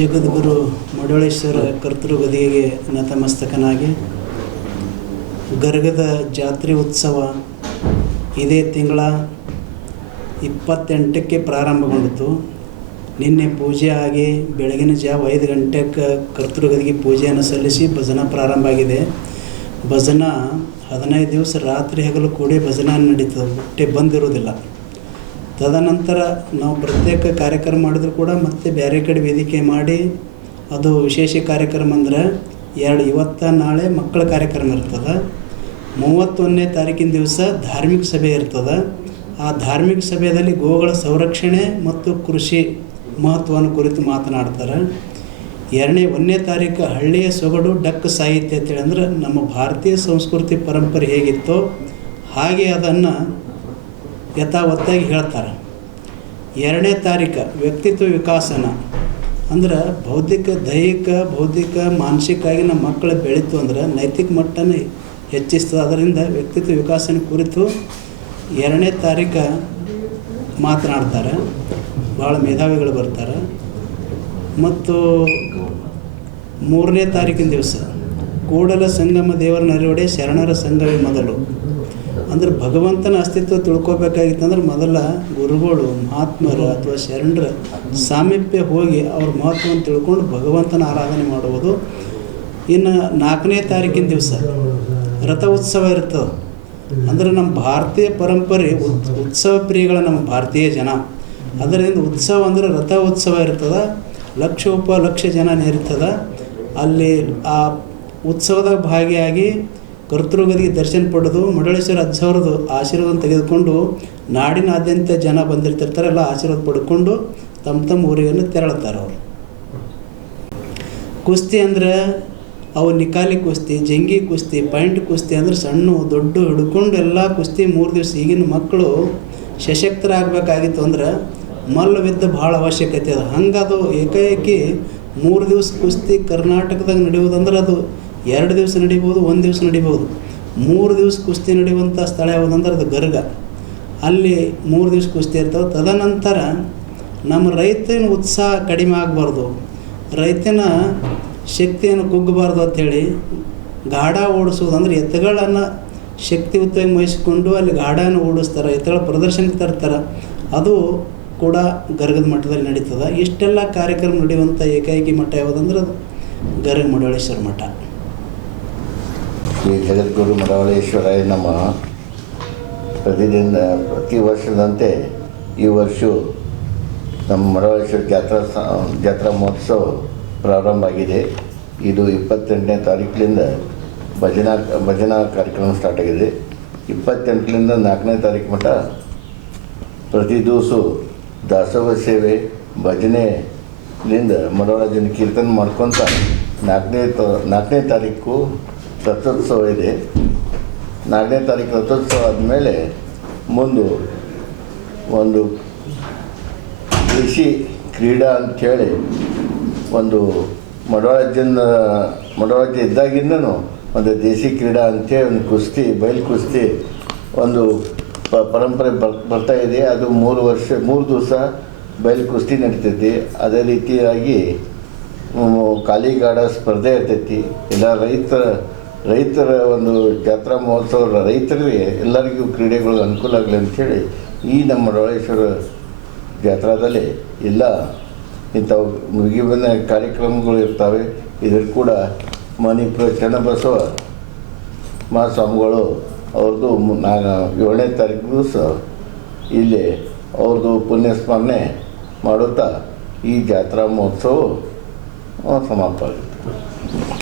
ಜಗದ್ಗುರು ಮಡೋಳೇಶ್ವರ ಕರ್ತೃಗದಿಗೆ ನತಮಸ್ತಕನಾಗಿ ಗರ್ಗದ ಜಾತ್ರೆ ಉತ್ಸವ ಇದೇ ತಿಂಗಳ 28ಕ್ಕೆ ಪ್ರಾರಂಭಗೊಂಡಿತು. ನಿನ್ನೆ ಪೂಜೆ ಆಗಿ ಬೆಳಗಿನ ಜಾವ 5 ಗಂಟೆಗೆ ಕರ್ತೃಗದಿಗೆ ಪೂಜೆಯನ್ನು ಸಲ್ಲಿಸಿ ಭಜನಾ ಪ್ರಾರಂಭ ಆಗಿದೆ. ಭಜನಾ 15 ದಿವಸ ರಾತ್ರಿ ಹಗಲು ಕೂಡಿ ಭಜನಾ ನಡೀತದೆ, ಹೊಟ್ಟೆ ಬಂದಿರೋದಿಲ್ಲ. ತದನಂತರ ನಾವು ಪ್ರತ್ಯೇಕ ಕಾರ್ಯಕ್ರಮ ಮಾಡಿದ್ರು ಕೂಡ ಮತ್ತೆ ಬೇರೆ ಕಡೆ ವೇದಿಕೆ ಮಾಡಿ ಅದು ವಿಶೇಷ ಕಾರ್ಯಕ್ರಮ ಅಂದರೆ ಇವತ್ತು ನಾಳೆ ಮಕ್ಕಳ ಕಾರ್ಯಕ್ರಮ ಇರ್ತದೆ. 31ನೇ ತಾರೀಕಿನ ದಿವಸ ಧಾರ್ಮಿಕ ಸಭೆ ಇರ್ತದೆ. ಆ ಧಾರ್ಮಿಕ ಸಭೆಯಲ್ಲಿ ಗೋಗಳ ಸಂರಕ್ಷಣೆ ಮತ್ತು ಕೃಷಿ ಮಹತ್ವವನ್ನು ಕುರಿತು ಮಾತನಾಡ್ತಾರೆ. 1ನೇ ತಾರೀಕು ಹಳ್ಳಿಯ ಸೊಗಡು ಡಕ್ ಸಾಹಿತ್ಯ ಅಂತೇಳಿ, ಅಂದ್ರೆ ನಮ್ಮ ಭಾರತೀಯ ಸಂಸ್ಕೃತಿ ಪರಂಪರೆ ಹೇಗಿತ್ತೋ ಹಾಗೆ ಅದನ್ನು ಯಥಾವತ್ತಾಗಿ ಹೇಳ್ತಾರೆ. 2ನೇ ತಾರೀಕು ವ್ಯಕ್ತಿತ್ವ ವಿಕಾಸನ, ಅಂದ್ರೆ ದೈಹಿಕ ಬೌದ್ಧಿಕ ಮಾನಸಿಕವಾಗಿ ನಮ್ಮ ಮಕ್ಕಳು ಬೆಳೀತು ಅಂದ್ರೆ ನೈತಿಕ ಮಟ್ಟನ ಹೆಚ್ಚಿಸ್ತದೆ. ಅದರಿಂದ ವ್ಯಕ್ತಿತ್ವ ವಿಕಾಸನ ಕುರಿತು 2ನೇ ತಾರೀಕು ಮಾತನಾಡ್ತಾರೆ. ಭಾಳ ಮೇಧಾವಿಗಳು ಬರ್ತಾರೆ. ಮತ್ತು 3ನೇ ತಾರೀಕಿನ ದಿವಸ ಕೂಡಲ ಸಂಗಮ ದೇವರ ನರಿವಡೆ ಶರಣರ ಸಂಘವೇ ಮೊದಲು, ಅಂದ್ರೆ ಭಗವಂತನ ಅಸ್ತಿತ್ವ ತಿಳ್ಕೊಬೇಕಾಗಿತ್ತಂದ್ರೆ ಮೊದಲ ಗುರುಗಳು ಮಹಾತ್ಮರು ಅಥವಾ ಶರಣರ ಸಾಮೀಪ್ಯ ಹೋಗಿ ಅವ್ರ ಮಹತ್ವವನ್ನು ತಿಳ್ಕೊಂಡು ಭಗವಂತನ ಆರಾಧನೆ ಮಾಡುವುದು. ಇನ್ನು 4ನೇ ತಾರೀಕಿನ ದಿವಸ ರಥ ಉತ್ಸವ ಇರ್ತದೆ. ಅಂದರೆ ನಮ್ಮ ಭಾರತೀಯ ಪರಂಪರೆ ಉತ್ಸವ ಪ್ರಿಯಗಳ ನಮ್ಮ ಭಾರತೀಯ ಜನ. ಅದರಿಂದ ಉತ್ಸವ ಅಂದರೆ ರಥ ಉತ್ಸವ ಇರ್ತದೆ. ಲಕ್ಷ ಜನ ಇರ್ತದೆ. ಅಲ್ಲಿ ಆ ಉತ್ಸವದಾಗ ಭಾಗಿಯಾಗಿ ಕರ್ತೃಗದಿಗೆ ದರ್ಶನ ಪಡೆದು ಮಡಳೇಶ್ವರ ಅಜ್ಜವ್ರದ್ದು ಆಶೀರ್ವಾದ ತೆಗೆದುಕೊಂಡು ನಾಡಿನಾದ್ಯಂತ ಜನ ಬಂದಿರ್ತಿರ್ತಾರೆ. ಎಲ್ಲ ಆಶೀರ್ವಾದ ಪಡ್ಕೊಂಡು ತಮ್ಮ ಊರಿಗನ್ನು ತೆರಳುತ್ತಾರೆ. ಅವರು ಕುಸ್ತಿ ಅಂದರೆ ಅವು ನಿಕಾಲಿ ಕುಸ್ತಿ, ಜಂಗಿ ಕುಸ್ತಿ, ಪಾಯಿಂಟ್ ಕುಸ್ತಿ ಅಂದರೆ ಸಣ್ಣ ದೊಡ್ಡ ಹಿಡ್ಕೊಂಡು ಎಲ್ಲ ಕುಸ್ತಿ 3 ದಿವಸ. ಈಗಿನ ಮಕ್ಕಳು ಸಶಕ್ತರಾಗಬೇಕಾಗಿತ್ತು ಅಂದ್ರೆ ಮಲ್ಲವಿದ್ದ ಭಾಳ ಅವಶ್ಯಕತೆ ಅದ. ಹಂಗದು ಏಕಾಏಕಿ 3 ದಿವಸ ಕುಸ್ತಿ ಕರ್ನಾಟಕದಾಗ ನಡೆಯುವುದಂದ್ರೆ ಅದು 2 ದಿವಸ ನಡಿಬೋದು, 1 ದಿವಸ ನಡಿಬೋದು. 3 ದಿವಸ ಕುಸ್ತಿ ನಡೆಯುವಂಥ ಸ್ಥಳ ಯಾವುದಂದ್ರೆ ಅದು ಗರ್ಗ. ಅಲ್ಲಿ 3 ದಿವಸ ಕುಸ್ತಿ ಇರ್ತವೆ. ತದನಂತರ ನಮ್ಮ ರೈತನ ಉತ್ಸಾಹ ಕಡಿಮೆ ಆಗಬಾರ್ದು, ರೈತನ ಶಕ್ತಿಯನ್ನು ಕುಗ್ಗಬಾರ್ದು ಅಂಥೇಳಿ ಗಾಢ ಓಡಿಸೋದು, ಅಂದರೆ ಎತ್ತುಗಳನ್ನು ಶಕ್ತಿಯುತವಾಗಿ ವಹಿಸಿಕೊಂಡು ಅಲ್ಲಿ ಗಾಢನ ಓಡಿಸ್ತಾರೆ, ಎತ್ತುಗಳ ಪ್ರದರ್ಶನಕ್ಕೆ ತರ್ತಾರೆ. ಅದು ಕೂಡ ಗರ್ಗದ ಮಠದಲ್ಲಿ ನಡೀತದೆ. ಇಷ್ಟೆಲ್ಲ ಕಾರ್ಯಕ್ರಮ ನಡೆಯುವಂಥ ಏಕೈಕಿ ಮಠ ಯಾವುದಂದ್ರೆ ಅದು ಗರ್ಗ ಮಡೋಳೇಶ್ವರ ಮಠ. ಶ್ರೀ ಜಗದ್ಗುರು ಮಡೋಳೇಶ್ವರಾಯ ನಮಃ. ಪ್ರತಿ ವರ್ಷದಂತೆ ಈ ವರ್ಷವೂ ನಮ್ಮ ಮಡೋಳೇಶ್ವರ ಜಾತ್ರಾ ಮಹೋತ್ಸವ ಪ್ರಾರಂಭ ಆಗಿದೆ. ಇದು 28ನೇ ತಾರೀಕಿನಿಂದ ಭಜನಾ ಕಾರ್ಯಕ್ರಮ ಸ್ಟಾರ್ಟ್ ಆಗಿದೆ. 28ರಿಂದ 4ನೇ ತಾರೀಕು ಮಟ್ಟ ಪ್ರತಿ ದಿವಸ ದಾಸೋಹ ಸೇವೆ ಭಜನೆಯಿಂದ ಮಡೋಳಜನ ಕೀರ್ತನೆ ಮಾಡ್ಕೊತ 4ನೇ ತಾರೀಕು ರಥೋತ್ಸವ ಇದೆ. 4ನೇ ತಾರೀಕು ರಥೋತ್ಸವ ಆದಮೇಲೆ ಮುಂದೆ ಒಂದು ಕೃಷಿ ಕ್ರೀಡಾ ಅಂಥೇಳಿ ಒಂದು ಮಡೋಳಜ್ಜ ಇದ್ದಾಗಿಂದನೂ ಒಂದು ದೇಸಿ ಕ್ರೀಡಾ ಅಂಥೇಳಿ ಒಂದು ಕುಸ್ತಿ, ಬಯಲು ಕುಸ್ತಿ ಒಂದು ಪರಂಪರೆ ಬರ್ತಾ ಇದೆ. ಅದು 3 ದಿವಸ ಬಯಲು ಕುಸ್ತಿ ನಡೀತೈತಿ. ಅದೇ ರೀತಿಯಾಗಿ ಕಾಲಿಗಾಡ ಸ್ಪರ್ಧೆ ಇರ್ತೈತಿ. ಎಲ್ಲ ರೈತರ ಒಂದು ಜಾತ್ರಾ ಮಹೋತ್ಸವ ರೈತರಿಗೆ ಎಲ್ಲರಿಗೂ ಕ್ರೀಡೆಗಳು ಅನುಕೂಲ ಆಗಲಿ ಅಂಥೇಳಿ ಈ ನಮ್ಮ ಮಡೋಳೇಶ್ವರ ಜಾತ್ರಾದಲ್ಲಿ ಎಲ್ಲ ಇಂಥವು ಮುಗಿಬಂದ ಕಾರ್ಯಕ್ರಮಗಳು ಇರ್ತವೆ. ಇದ್ರ ಕೂಡ ಮಣಿಪುರ ಚನ್ನಬಸವ ಮಹಾಸ್ವಾಮಿಗಳು ಅವ್ರದ್ದು 7ನೇ ತಾರೀಕು ದಿವಸ ಇಲ್ಲಿ ಅವ್ರದ್ದು ಪುಣ್ಯಸ್ಮರಣೆ ಮಾಡುತ್ತಾ ಈ ಜಾತ್ರಾ ಮಹೋತ್ಸವ ಸಮಾಪ್ತ ಆಗುತ್ತೆ.